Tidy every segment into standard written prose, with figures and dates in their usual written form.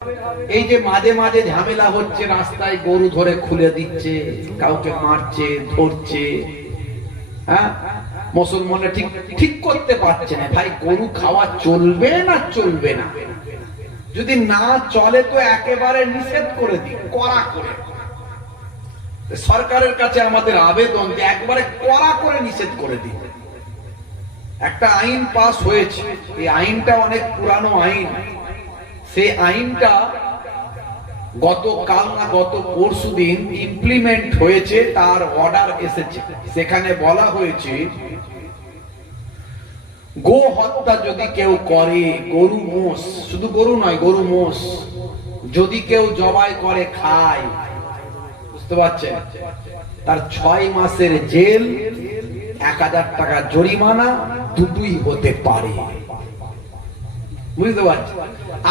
এই যে মাঝে মাঝে ঝামেলা হচ্ছে, রাস্তায় গরু ধরে খুলে দিচ্ছে, কাউকে মারছে, ধরছে, হ্যাঁ, মুসলমানরা ঠিক ঠিক করতে পারছে না ভাই গরু খাওয়া চলবে না চলবে না। যদি না চলে তো একেবারে নিষেধ করে দিই, কড়া করে। সরকারের কাছে আমাদের আবেদন যে একবারে কড়া করে নিষেধ করে দিই। একটা আইন পাস হয়েছে, এই আইনটা অনেক পুরানো আইন। সেই আইনটা গতকাল না গত পরশুদিন ইমপ্লিমেন্ট হয়েছে, তার অর্ডার এসেছে। সেখানে বলা হয়েছে গো হত্যা যদি কেউ করে, গরু মোষ, শুধু গরু নয়, গরু মোষ যদি কেউ জবাই করে খায়, বুঝতে পারছেন, তার 6 মাসের জেল, 1000 টাকা জরিমানা, দুটোই হতে পারে। বুঝতে পারছেন?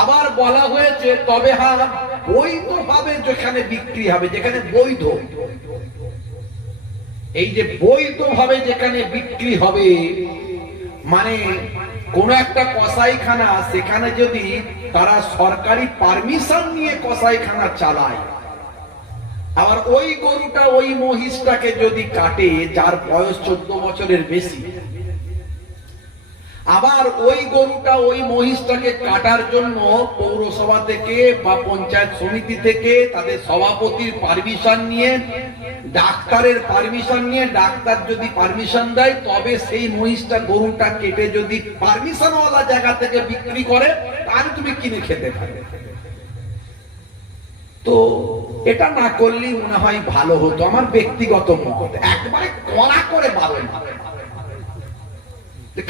আবার বলা হয়েছে তবে হ্যাঁ বৈধ ভাবে যেখানে বিক্রি হবে, যেখানে বৈধ, এই যে বৈধ ভাবে যেখানে বিক্রি হবে, মানে কোন একটা কসাইখানা, সেখানে যদি তারা সরকারি পারমিশন নিয়ে কসাইখানা চালায়, আবার ওই গরুটা ওই মহিষটাকে যদি কাটে যার বয়স 14 বছরের বেশি, আবার ওই গরুটা ওই মহিষটাকে কাটার জন্য পৌরসভা থেকে বা পঞ্চায়েত সমিতি থেকে তাদের সভাপতির পারমিশন নিয়ে, ডাক্তারের পারমিশন নিয়ে, ডাক্তার যদি পারমিশন দেয় তবে সেই মহিষটা গরুটা কেটে যদি পারমিশনওয়ালা জায়গা থেকে বিক্রি করে, তাহলে তুমি কিনে খেতে পারবে। তো এটা না করলেই মনে হয় ভালো হতো, আমার ব্যক্তিগত মত। একবারে কড়া করে বারণ,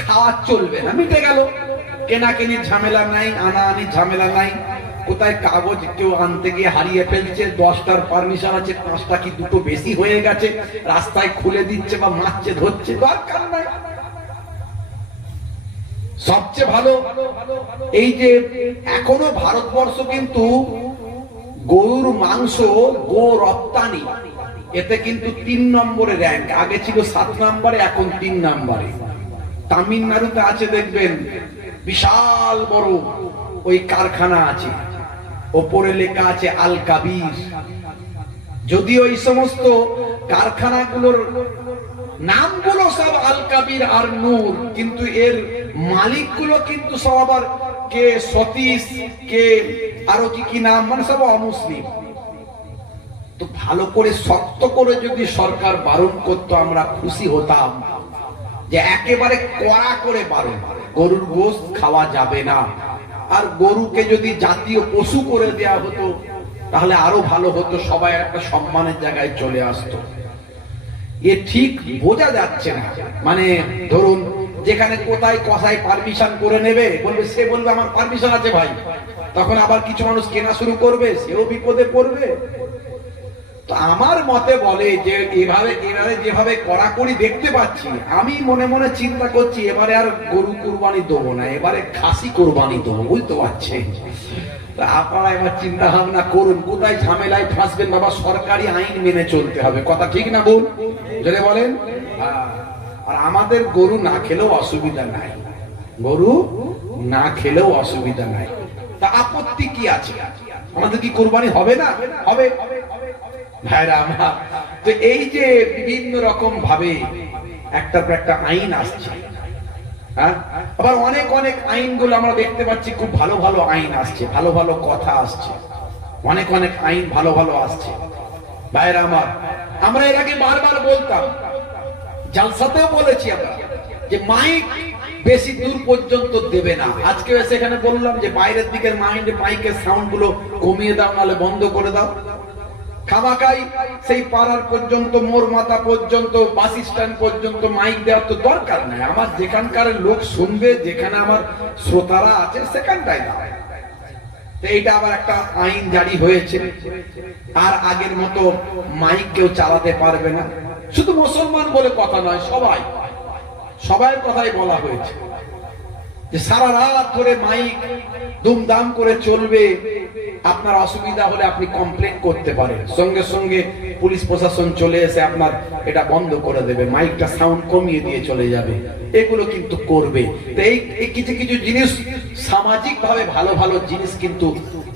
খাওয়া চলবে না, মিটে গেল, কেনাকেনির ঝামেলা নাই, আনাআনির ঝামেলা নাই। কোথায় কাগজ কেউ আনতে গিয়ে হারিয়ে ফেলছে, 10টার পারমিশন আছে, 5টা কি 2টো বেশি হয়ে গেছে, রাস্তায় খুলে দিচ্ছে বা মারছে, ধরছে, দরকার নাই। সবচেয়ে ভালো এই যে এখনো ভারতবর্ষ কিন্তু গরুর মাংস, গো রপ্তানি, এতে কিন্তু 3 নম্বরে র্যাঙ্ক। আগে ছিল 7 নম্বরে, এখন 3 নম্বরে। তামিলনাড়ুতে আছে দেখবেন, বিশাল বড় ওই কারখানা আছে, ওপরে লেখা আছে আল কাবির। যদিও এই সমস্ত কারখানাগুলোর নামগুলো সব আল কাবির আর নূর, কিন্তু এর মালিকগুলো কিন্তু সব আবার কে সতীশ, কে আরো কি কি নাম, মানে সব অমুসলিম। তো ভালো করে শক্ত করে যদি সরকার বারণ করতো, আমরা খুশি হতাম যে একেবারে কড়া করে বারণ, গরুর গোশত খাওয়া যাবে না। আর গরুকে যদি জাতীয় পশু করে দেয়া হতো তাহলে আরো ভালো হতো, সবাই একটা সম্মানের জায়গায় চলে আসতো। এ ঠিক বোঝা যাচ্ছে না। মানে ধরুন, যেখানে কোথায় কসাই পারমিশন করে নেবে, বলবে, সে বলবে আমার পারমিশন আছে ভাই, তখন আবার কিছু মানুষ কেনা শুরু করবে, সেও বিপদে পড়বে। তো আমার মতে বলে যে এভাবে যেভাবে কড়াকড়ি দেখতে পাচ্ছি, আমি মনে মনে চিন্তা করছি এবারে আর গরু কুরবানি দেবো না, এবারে খাসি কুরবানি দেবো। বুঝতে পারছেন? আপনারা এবার চিন্তা ভাবনা করুন, কোথায় ঝামেলায় ফাঁসবেন বাবা। সরকারি আইন মেনে চলতে হবে, কথা ঠিক না বল? যদি বলেন, আর আমাদের গরু না খেলেও অসুবিধা নাই, গরু না খেলেও অসুবিধা নাই। তা আপত্তি কি আছে? আমাদের কি কুরবানি হবে না? হবে। ভাইরা আমার, তো এই যে বিভিন্ন রকম ভাবে একটার পর একটা আইন আসছে, হ্যাঁ, আবার অনেক অনেক আইনগুলো আমরা দেখতে পাচ্ছি, খুব ভালো ভালো আইন আসছে, ভালো ভালো কথা আসছে, অনেক অনেক আইন ভালো ভালো আসছে। ভাইরা আমার, আমরা এর আগে বারবার বলতাম, জালসাতেও বলেছি আমরা, যে মাইক বেশি দূর পর্যন্ত দেবে না। আজকে সেখানে বললাম যে বাইরের দিকের মাইকের সাউন্ড গুলো কমিয়ে দাও, নাহলে বন্ধ করে দাও। খামাকাই সেই পাড়ার পর্যন্ত, মোর মাথা পর্যন্ত, বাস স্ট্যান্ড পর্যন্ত মাইক দেওয়ার তো দরকার নাই। আমার যেখানকার লোক শুনবে, যেখানে আমার শ্রোতারা আছে, সেখানটাই দাও। এইটা আবার একটা আইন জারি হয়েছে, আর আগের মতো মাইক কেউ চালাতে পারবে না। শুধু মুসলমান বলে কথা নয়, সবাই কথাই বলা হয়েছে যে সারা রাত ধরে মাইক দুমদাম করে চলবে। আপনার অসুবিধা হলে আপনি কমপ্লেন করতে পারেন, সঙ্গে সঙ্গে পুলিশ প্রশাসন চলে এসে আপনার এটা বন্ধ করে দেবে, মাইকটা সাউন্ড কমিয়ে দিয়ে চলে যাবে। এগুলো কিন্তু করবে। তো এই কিছু কিছু জিনিস, সামাজিক ভাবে ভালো ভালো জিনিস কিন্তু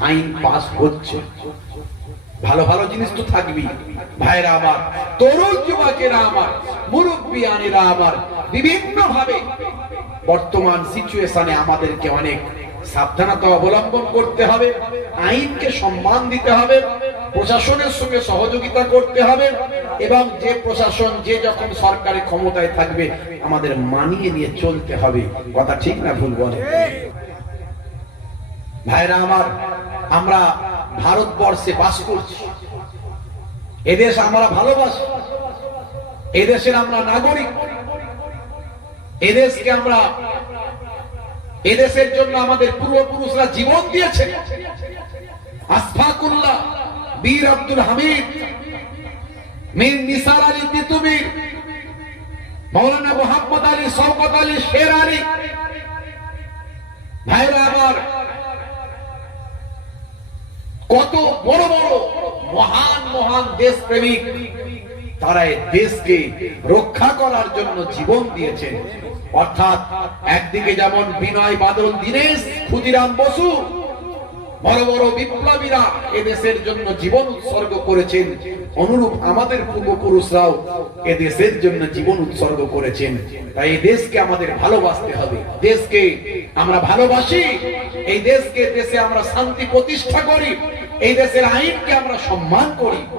আইন পাস হচ্ছে। ভালো ভালো জিনিস তো থাকবেই। ভাইরা আমার, তরুণ যুবকেরা আমার, মুরব্বিয়ানেরা আমার, বিভিন্ন ভাবে বর্তমান সিচুয়েশনে আমাদেরকে অনেক সাবধানতা অবলম্বন করতে হবে, আইনকে সম্মান দিতে হবে, প্রশাসনের সঙ্গে সহযোগিতা করতে হবে, এবং যে প্রশাসন যে যখন সরকারি ক্ষমতায় থাকবে আমাদের মানিয়ে নিয়ে চলতে হবে। কথা ঠিক না ভুল বলে? ভাইরা আমার, আমরা ভারতবর্ষে বাস করছি, এদেশ আমরা ভালোবাসি, এদেশের আমরা নাগরিক, এদেশকে আমরা, এদেশের জন্য আমাদের পূর্বপুরুষরা জীবন দিয়েছে। আশফাকুল্লাহ, বীর আব্দুল হামিদ, মীর নিসার আলী তিতুমির, মৌলানা মোহাম্মদ আলী, শওকত আলী, শের আলী, ভাইরা আমার, কত বড় বড় মহান মহান দেশপ্রেমিক, তারা এই দেশকে রক্ষা করার জন্য জীবন দিয়েছেন। অর্থাৎ একদিকে যেমন বিনয় বাদল দীনেশ, ক্ষুদিরাম বসু, বড় বড় বিপ্লবীরা এদেশের জন্য জীবন উৎসর্গ করেছেন, অনুরূপ আমাদের পূর্বপুরুষরাও এদেশের জন্য জীবন উৎসর্গ করেছেন। তাই এই দেশকে আমাদের ভালোবাসতে হবে। দেশকে আমরা ভালোবাসি, এই দেশকে, দেশে আমরা শান্তি প্রতিষ্ঠা করি, এই দেশের আইনকে আমরা সম্মান করি।